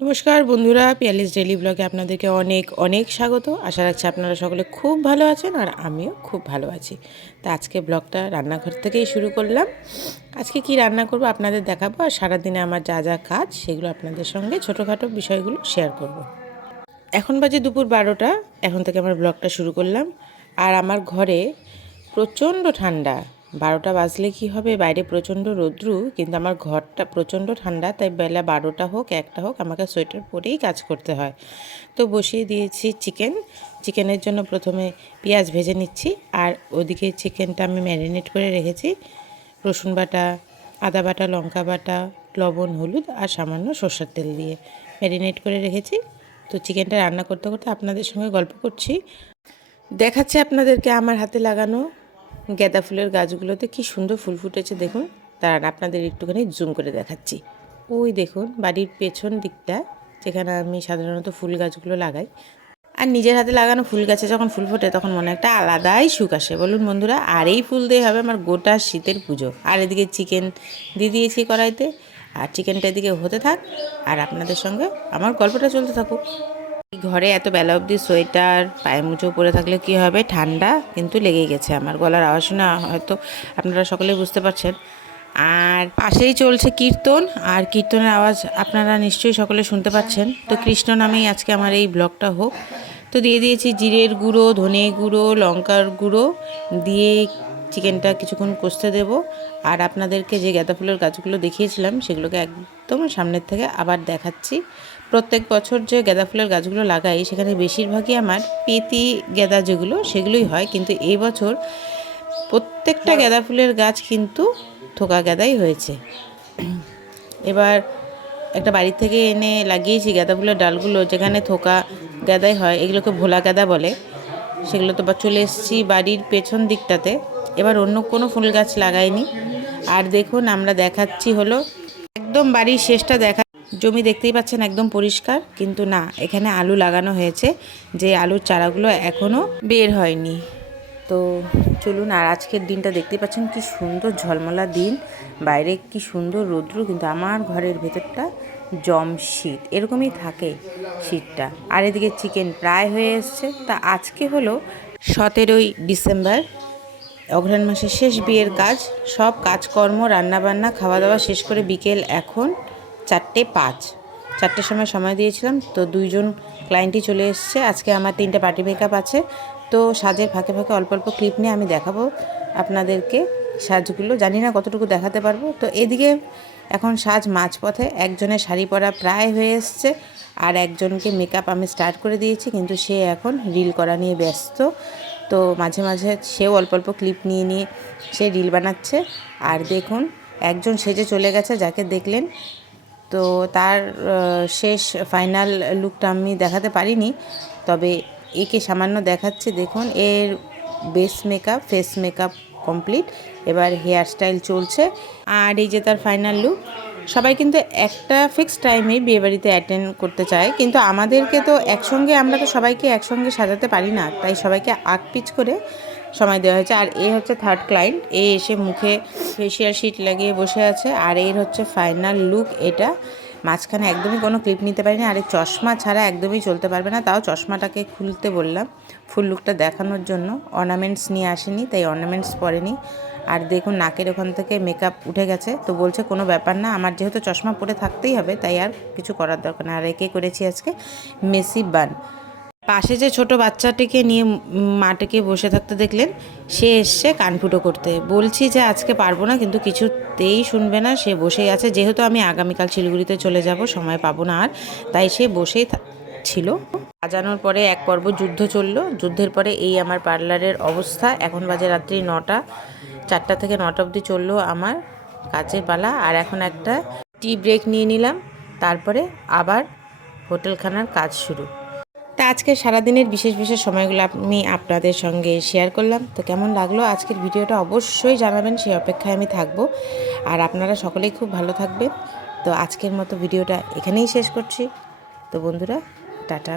নমস্কার বন্ধুরা, পিয়ালিস ডেইলি ব্লগে আপনাদেরকে অনেক অনেক স্বাগত। আশা রাখছি আপনারা সকলে খুব ভালো আছেন আর আমিও খুব ভালো আছি। তা আজকে ব্লগটা রান্নাঘর থেকেই শুরু করলাম। আজকে কি রান্না করব আপনাদের দেখাবো, আর সারাদিনে আমার যা যা কাজ সেগুলো আপনাদের সঙ্গে ছোটোখাটো বিষয়গুলো শেয়ার করব। এখন বাজে দুপুর 12টা, এখন থেকে আমার ব্লগটা শুরু করলাম। আর আমার ঘরে প্রচণ্ড ঠান্ডা। 12টা বাজলে কি হবে, বাইরে প্রচণ্ড রৌদ্রু, কিন্তু আমার ঘরটা প্রচণ্ড ঠান্ডা, তাই বেলা 12টা হোক 1টা হোক আমাকে সোয়েটার পরেই কাজ করতে হয়। তো বসিয়ে দিয়েছি চিকেনের জন্য প্রথমে পেঁয়াজ ভেজে নিচ্ছি, আর ওদিকে চিকেনটা আমি ম্যারিনেট করে রেখেছি রসুন বাটা, আদা বাটা, লঙ্কা বাটা, লবণ, হলুদ আর সামান্য সর্ষের তেল দিয়ে ম্যারিনেট করে রেখেছি। তো চিকেনটা রান্না করতে করতে আপনাদের সঙ্গে গল্প করছি, দেখাচ্ছে আপনাদেরকে আমার হাতে লাগানো গাঁদা ফুলের গাছগুলোতে কি সুন্দর ফুল ফুটেছে দেখুন। দাঁড়ান আপনাদের একটুখানি জুম করে দেখাচ্ছি। ওই দেখুন বাড়ির পেছন দিকটা, যেখানে আমি সাধারণত ফুল গাছগুলো লাগাই। আর নিজের হাতে লাগানো ফুল গাছে যখন ফুল ফোটে তখন মনে একটা আলাদাই সুখ আসে, বলুন বন্ধুরা। আর এই ফুল দিয়ে হবে আমার গোটা শীতের পুজো। আর এদিকে চিকেন দিয়ে দিয়েছি কড়াইতে, আর চিকেনটা এদিকে হতে থাক আর আপনাদের সঙ্গে আমার গল্পটা চলতে থাকুক। ঘরে এত বেলা অবধি সোয়েটার পায়ে মুচো পরে থাকলে কি হবে, ঠান্ডা কিন্তু লেগেই গেছে। আমার গলার আওয়াজ শুনে হয়তো আপনারা সকলে বুঝতে পারছেন। আর পাশেই চলছে কীর্তন, আর কীর্তনের আওয়াজ আপনারা নিশ্চয়ই সকলে শুনতে পাচ্ছেন। তো কৃষ্ণ নামেই আজকে আমার এই ব্লগটা হোক। তো দিয়ে দিয়েছি জিরের গুঁড়ো, ধনে গুঁড়ো, লঙ্কার গুঁড়ো দিয়ে চিকেনটা কিছুক্ষণ কষতে দেব। আর আপনাদেরকে যে গাঁদা ফুলের গাছগুলো দেখিয়েছিলাম সেগুলোকে একদম সামনের থেকে আবার দেখাচ্ছি। প্রত্যেক বছর যে গাঁদা ফুলের গাছগুলো লাগাই সেখানে বেশিরভাগই আমার পেতি গাঁদা যেগুলো সেগুলোই হয়, কিন্তু এই বছর প্রত্যেকটা গাঁদা ফুলের গাছ কিন্তু থোকা গাঁদাই হয়েছে। এবার একটা বাড়ি থেকে এনে লাগিয়েছি গাঁদা ফুলের ডালগুলো, যেখানে থোকা গাঁদাই হয়, এগুলোকে ভোলা গাঁদা বলে। সেগুলো তো চলে এসেছি বাড়ির পেছন দিকটাতে। এবার অন্য কোনো ফুল গাছ লাগাইনি। আর দেখুন আমরা দেখাচ্ছি হলো একদম বাড়ির শেষটা দেখা, জমি দেখতেই পাচ্ছেন একদম পরিষ্কার, কিন্তু না এখানে আলু লাগানো হয়েছে, যে আলুর চারাগুলো এখনও বের হয়নি। তো চলুন, আর আজকের দিনটা দেখতেই পাচ্ছেন কি সুন্দর ঝলমলা দিন, বাইরে কি সুন্দর রৌদ্র, কিন্তু আমার ঘরের ভেতরটা জম শীত, এরকমই থাকে শীতটা। আর এদিকে চিকেন প্রায় হয়ে এসছে। তা আজকে হলো 17ই ডিসেম্বর, অঘ্রাণ মাসের শেষ বিয়ের কাজ, সব কাজকর্ম রান্নাবান্না খাওয়া দাওয়া শেষ করে বিকেল এখন 4:05, 4টের সময় দিয়েছিলাম। তো 2জন ক্লায়েন্টই চলে এসছে। আজকে আমার 3টে পার্টি মেকআপ আছে। তো সাজের ফাঁকে ফাঁকে অল্প অল্প ক্লিপ নিয়ে আমি দেখাবো আপনাদেরকে সাজগুলো, জানি না কতটুকু দেখাতে পারবো। তো এদিকে এখন সাজ মাঝপথে, একজনের শাড়ি পরা প্রায় হয়ে এসছে, আর একজনকে মেকআপ আমি স্টার্ট করে দিয়েছি, কিন্তু সে এখন রিল করা নিয়ে ব্যস্ত। তো মাঝে মাঝে সেও অল্প অল্প ক্লিপ নিয়ে নিয়ে সে রিল বানাচ্ছে। আর দেখুন একজন সেজে চলে গেছে যাকে দেখলেন, তো তার শেষ ফাইনাল লুকটা আমি দেখাতে পারিনি, তবে একে সামান্য দেখাচ্ছে। দেখুন এর base makeup, face makeup complete, এবার হেয়ার স্টাইল চলছে। আর এই যে তার ফাইনাল লুক। সবাই কিন্তু একটা ফিক্সড টাইমেই বিয়েবাড়িতে অ্যাটেন্ড করতে চায়, কিন্তু আমাদেরকে তো একসঙ্গে, আমরা তো সবাইকে একসঙ্গে সাজাতে পারি না, তাই সবাইকে আগ পিচ করে সময় দেওয়া হয়েছে। আর এ হচ্ছে থার্ড ক্লায়েন্ট, এ এসে মুখে ফেসিয়াল শিট লাগিয়ে বসে আছে। আর এর হচ্ছে ফাইনাল লুক এটা। মাঝখানে একদমই কোনো ক্লিপ নিতে পারিনি, আর এই চশমা ছাড়া একদমই চলতে পারবে না, তাও চশমাটাকে খুলতে বললাম ফুল লুকটা দেখানোর জন্য। অর্নামেন্টস নিয়ে আসেনি, তাই অর্নামেন্টস পরেনি। আর দেখুন নাকের ওখান থেকে মেকআপ উঠে গেছে, তো বলছে কোনো ব্যাপার না, আমার যেহেতু চশমা পরে থাকতেই হবে তাই আর কিছু করার দরকার না। আর একে করেছি আজকে মেসি বান। পাশে যে ছোট বাচ্চাটিকে নিয়ে মাটিকে বসে থাকতে দেখলেন, সে এসছে কানফুটো করতে। বলছি যে আজকে পারবো না, কিন্তু কিছুতেই শুনবে না, সে বসেই আছে। যেহেতু আমি আগামীকাল শিলিগুড়িতে চলে যাব, সময় পাবো না আর, তাই সে বসেই ছিল। সাজানোর পরে এক পর্ব যুদ্ধ চললো, যুদ্ধের পরে এই আমার পার্লারের অবস্থা। এখন বাজে রাত্রি 9টা, 4টা থেকে 9টা অবধি চললো আমার কাজের পালা। আর এখন একটা টি ব্রেক নিয়ে নিলাম, তারপরে আবার হোটেলখানার কাজ শুরু। তা আজকে সারাদিনের বিশেষ বিশেষ সময়গুলো আমি আপনাদের সঙ্গে শেয়ার করলাম। তো কেমন লাগলো আজকের ভিডিওটা অবশ্যই জানাবেন, সেই অপেক্ষায় আমি থাকবো। আর আপনারা সকলেই খুব ভালো থাকবেন। তো আজকের মতো ভিডিওটা এখানেই শেষ করছি। তো বন্ধুরা, টাটা।